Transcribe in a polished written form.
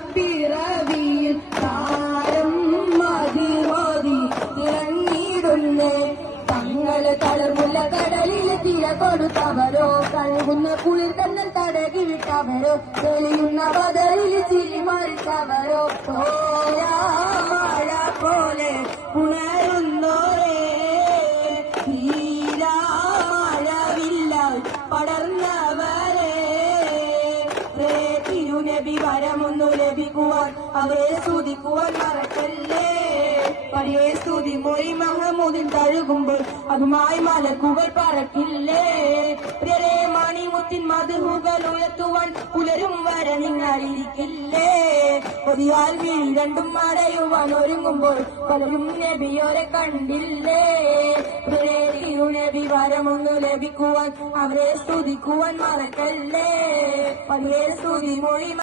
തിരുജന്മപ്പിറവിയിൽ താരം മതി മതി തിളങ്ങിടുന്നേ തങ്ങളെ തളർമുള്ള കടലിൽ തിര കൊടുത്തവരോ കഴുകുന്ന കുളിർ കണ്ണൽ തടകി വിട്ടവരോ തെളിയുന്ന ബദലിൽ ചിരി മറിച്ചവരോ തോരാ മഴ പോലെ പുണരുന്നോരേ തീരാ മഴവില്ല പടർന്നവരേ തിരുനബി വരമൊന്നു ലഭിക്കുവാൻ അവരെ സ്തുതിക്കുവാൻ മറക്കല്ലേ പഴയ സ്തുതി മൊഴി മഹമൂദിൻ തഴുകുമ്പോൾ അതുമായി മലക്കുകൾ പറക്കില്ലേ പ്രിയരെ മണിമുത്തിൻ മധുഹുകൾ ഉയർത്തുവാൻ പുലരും വരെ നിങ്ങളിരിക്കില്ലേ കൊതിയാൽ വിഴി രണ്ടും മറയുവാൻ ഒരുങ്ങുമ്പോൾ പലരും നബിയോരെ കണ്ടില്ലേ പ്രിയരെ തിരുനബി വരമൊന്നു ലഭിക്കുവാൻ അവരെ സ്തുതിക്കുവാൻ മറക്കല്ലേ പഴയ സ്തുതി മൊഴി